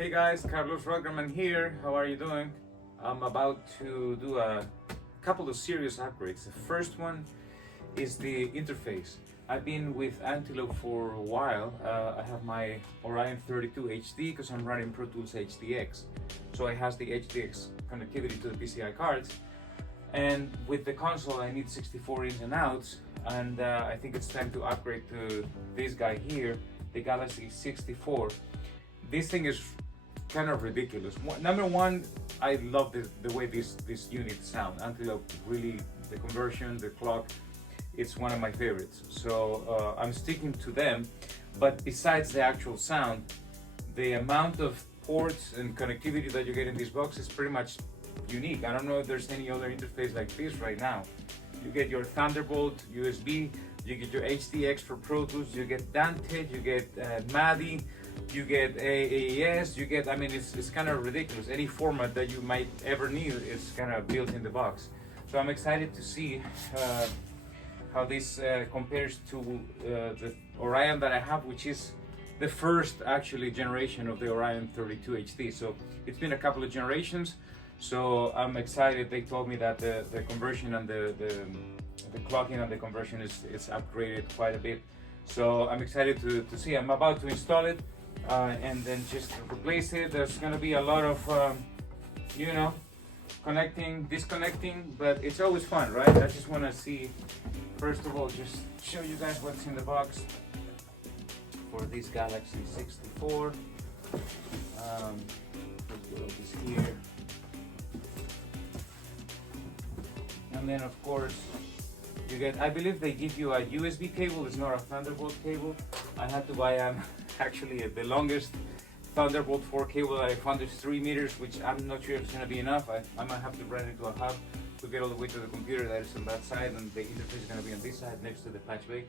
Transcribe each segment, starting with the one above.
Hey guys, Carlos Rodgarman here. How are you doing? I'm about to do a couple of serious upgrades. The first one is the interface. I've been with Antelope for a while. I have my Orion 32 HD because I'm running Pro Tools HDX. So it has the HDX connectivity to the PCI cards. And with the console, I need 64 ins and outs. And I think it's time to upgrade to this guy here, the Galaxy64. This thing is kind of ridiculous. Number one, I love the way these units sound. Antelope, really, the conversion, the clock, it's one of my favorites. So I'm sticking to them. But besides the actual sound, the amount of ports and connectivity that you get in this box is pretty much unique. I don't know if there's any other interface like this right now. You get your Thunderbolt USB, you get your HDX for Pro Tools, you get Dante, you get MADI, you get AES, you get, I mean, it's kind of ridiculous. Any format that you might ever need is kind of built in the box. So I'm excited to see how this compares to the Orion that I have, which is the first actually generation of the Orion 32 HD. So it's been a couple of generations. So I'm excited. They told me that the conversion and the clocking and the conversion is upgraded quite a bit. So I'm excited to see. I'm about to install it and then just replace it. There's going to be a lot of, you know, connecting, disconnecting, but it's always fun, right? I just want to see, first of all, just show you guys what's in the box for this Galaxy64. Let's put this here. And then of course you get, I believe they give you a USB cable. It's not a Thunderbolt cable. I had to buy actually the longest Thunderbolt 4 cable that I found is 3 meters, which I'm not sure if it's going to be enough. I might have to run it to a hub to get all the way to the computer that is on that side, and the interface is going to be on this side next to the patch bay.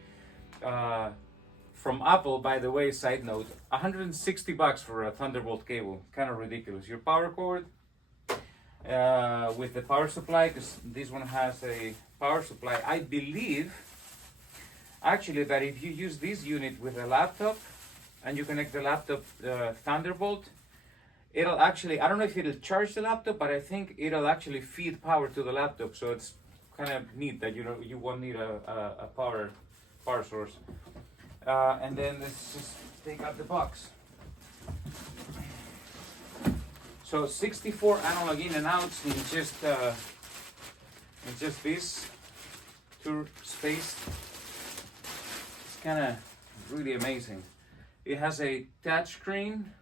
From Apple, by the way, side note, $160 for a Thunderbolt cable. Kind of ridiculous. Your power cord with the power supply, because this one has a power supply. I believe actually that if you use this unit with a laptop and you connect the laptop Thunderbolt, it'll actually, I don't know if it'll charge the laptop, but I think it'll actually feed power to the laptop. So it's kind of neat that you won't need a power source. And then let's just take out the box. So 64 analog in and outs in just this tour space. It's kind of really amazing. It has a touch screen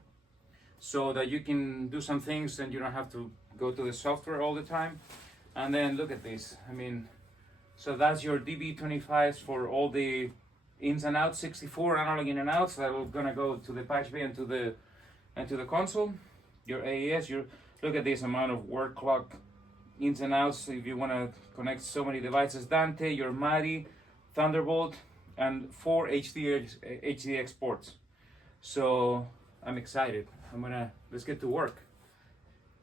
so that you can do some things and you don't have to go to the software all the time. And then look at this. I mean, so that's your DB25s for all the ins and outs, 64 analog in and outs that are gonna go to the patch bay and to the console. Your AES, look at this amount of word clock ins and outs. If you want to connect so many devices, Dante, your MADI, Thunderbolt, and 4 HDX ports. So I'm excited. Let's get to work.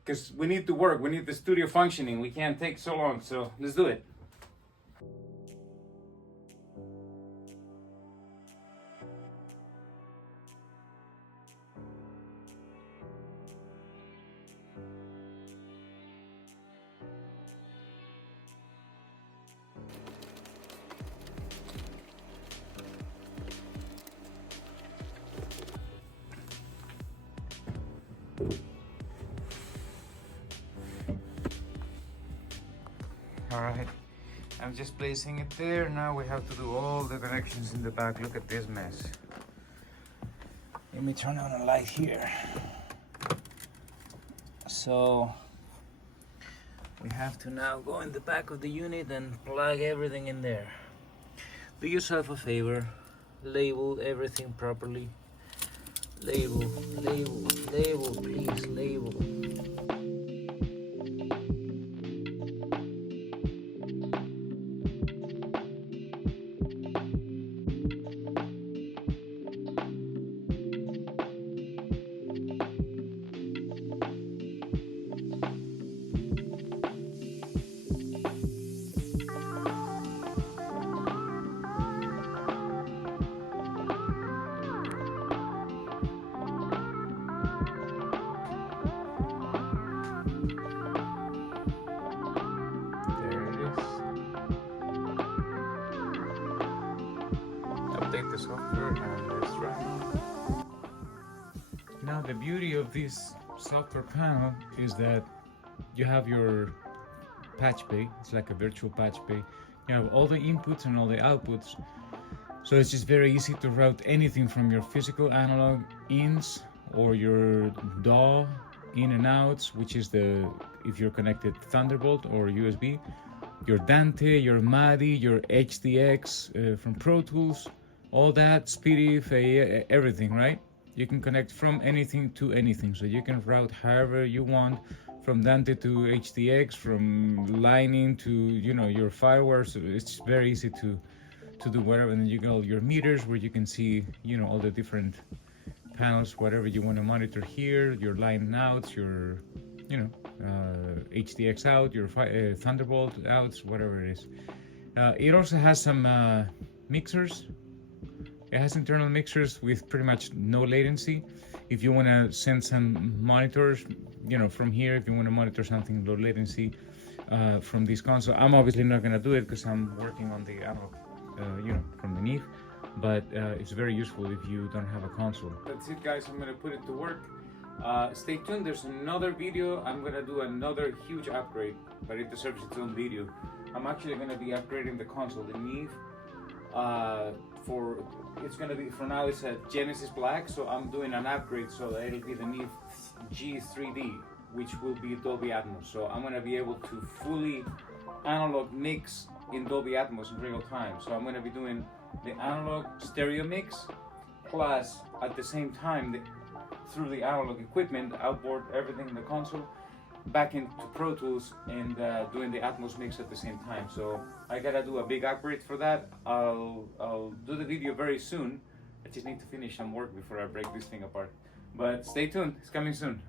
Because we need to work, we need the studio functioning. We can't take so long, so let's do it. All right, I'm just placing it there. Now we have to do all the connections in the back. Look at this mess. Let me turn on a light here. So we have to now go in the back of the unit and plug everything in there. Do yourself a favor, label everything properly. Label, label, label, please, label. the software and let's try. Now the beauty of this software panel is that you have your patch bay. It's like a virtual patch bay. You have all the inputs and all the outputs, so it's just very easy to route anything from your physical analog ins or your DAW in and outs, which is if you're connected Thunderbolt or USB, your Dante, your MADI, your HDX from Pro Tools, all that, SpeedyF, everything, right? You can connect from anything to anything, so you can route however you want, from Dante to HDX, from Lightning to your firewire. So it's very easy to do whatever. And then you got your meters where you can see all the different panels, whatever you want to monitor here, your line outs, your HDX out, your Thunderbolt outs, whatever it is. It also has some mixers. It has internal mixers with pretty much no latency. If you want to send some monitors, from here, if you want to monitor something low latency from this console, I'm obviously not going to do it because I'm working on the analog, from the Neve. But it's very useful if you don't have a console. That's it, guys. I'm going to put it to work. Stay tuned. There's another video. I'm going to do another huge upgrade, but it deserves its own video. I'm actually going to be upgrading the console, the Neve. It's going to be, for now it's a Genesis Black, so I'm doing an upgrade so that it'll be the Neve G3D, which will be Dolby Atmos. So I'm going to be able to fully analog mix in Dolby Atmos in real time. So I'm going to be doing the analog stereo mix, plus at the same time through the analog equipment, outboard everything in the console, back into Pro Tools and doing the Atmos mix at the same time. So I gotta do a big upgrade for that. I'll do the video very soon. I just need to finish some work before I break this thing apart. But stay tuned, it's coming soon.